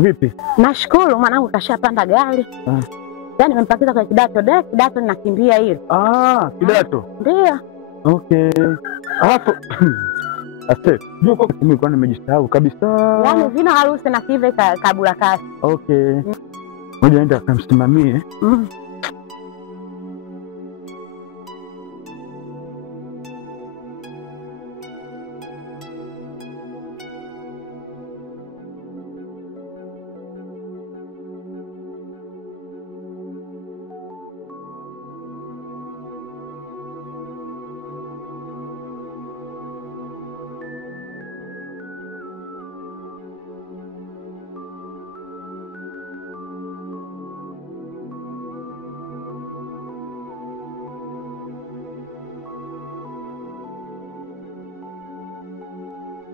Vipi? Nashukuru mwanangu kashapanda gari. Yaani nimempakiza kwa kidato ninakimbia ile. Kidato. Ndio. Okay. Alafu ase, yuko mimi kwa nimejisahau kabisa. Yaani vina harusi na kive kabula kasi. Okay. Ngoja nenda kumsimamie.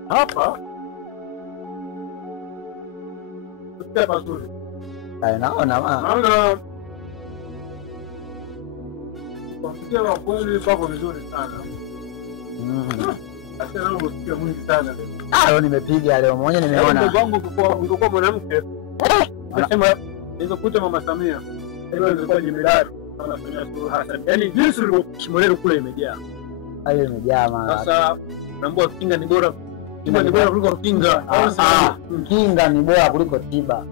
Hapa tukia pazuri. Naona Naona kwa kutia wa kweli pako vizuri sana. Hata leo usikia mwingi sana leo. leo nimepiga leo mmoja nimeona. Ndugu wangu kwa mwanamke. Nasema hizo kuta Mama Samia. Hilo lilikuwa jimilari Mama Samia Suluhu Hassan. Yaani jinsi Shimolelo kule imejaa. Hayo imejaa maana. Sasa naambia kinga ni bora. Kinga ni bora kuliko kinga. Kinga ni bora kuliko tiba.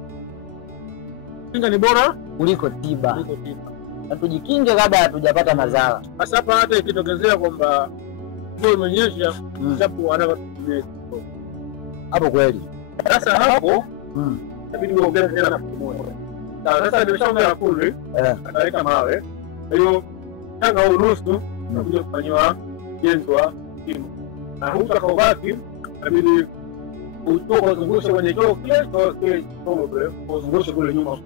Kinga ni bora kuliko tiba. kuliko tiba. Na tujikinge kabla hatujapata madhara. Sasa hapa hata ikitokezea kwamba mvua imenyesha, sababu wanatumia hapo kweli. Sasa hapo inabidi uongeze tena na mmoja. Sasa nimeshaongea kule, ataweka mawe. Kwa hiyo tanga unusu unakuja kufanywa jenzwa kimo. Na huko kabaki inabidi utoke uzungushe kwenye choo kile kule, uzungushe kule nyuma.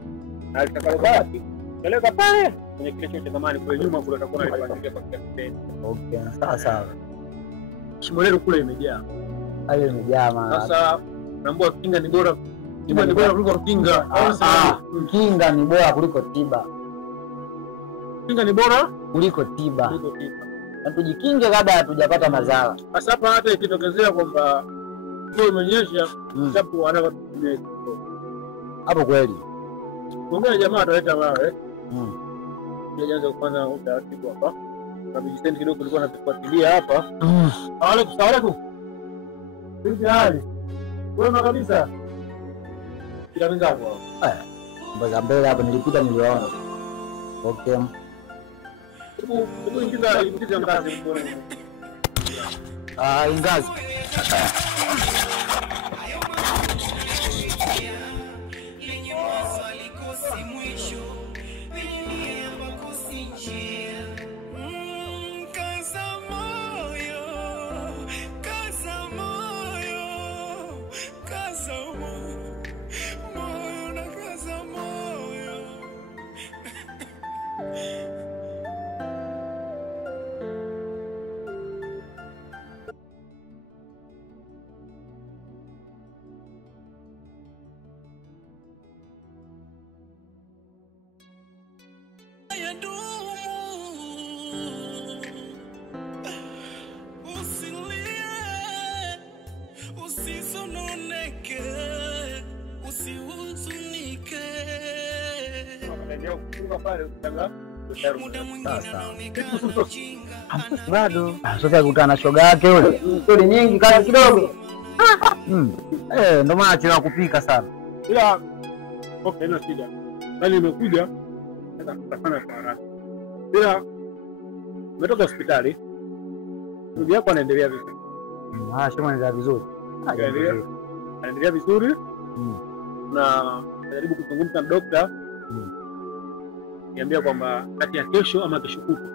Na itakabaki peleka pale kwenye kile choo cha zamani kule nyuma kule utakuwa unapangilia kwa kiasi. Okay, sawa. Shimolelo kule imejaa. Hayo imejaa maana. Sasa naambia kinga ni bora. Tiba ni bora kuliko kinga. Kinga ni bora kuliko tiba. Kinga ni bora kuliko tiba. kuliko tiba. Na tujikinge kabla hatujapata madhara. Sasa hapa hata ikitokezea kwamba mvua imenyesha, sababu wanatumia hapo kweli. Ongea jamaa ataleta mawe. Nianze kufanya utaratibu hapa. Kabisa stendi kidogo kulikuwa nafuatilia hapa. Salamu. Vipi hali? Wema kabisa. Kila mzangu. Mbaga mbele hapo nilipita niliona. Okay. Hebu ingiza mkazi mbona. Ingazi. Bado sasa kukutana na shoga yake yule. Stori nyingi kazi kidogo. Ndio maana achelewa kupika sana. Ila okay, ina shida. Bali imekuja sasa tutafanya kwa haraka. Ila umetoka hospitali. Ndugu yako anaendelea vizuri. Shoma anaendelea vizuri. Anaendelea vizuri. Na najaribu kuzungumza na daktari. Niambia kwamba kati ya kesho ama kesho kutwa.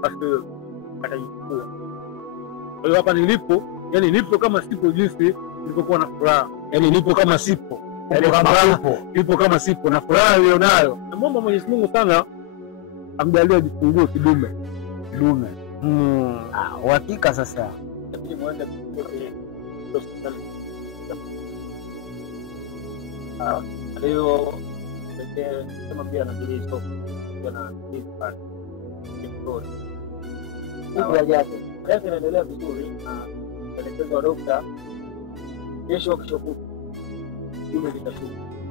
Basi atajifungua. Kwa hiyo hapa nilipo, yani nipo kama sipo jinsi nilipokuwa na furaha. Yani nipo kama sipo. Yani kama nipo kama sipo na furaha nilionayo. Naomba Mwenyezi Mungu sana amjalie ajifungue kidume. Uhakika sasa. Inabidi muende kwenye hospitali. Leo kama pia anabidi stop na pale. Yake inaendelea vizuri na elekezo wa daktari kesho kutwa. kiume kitasuka.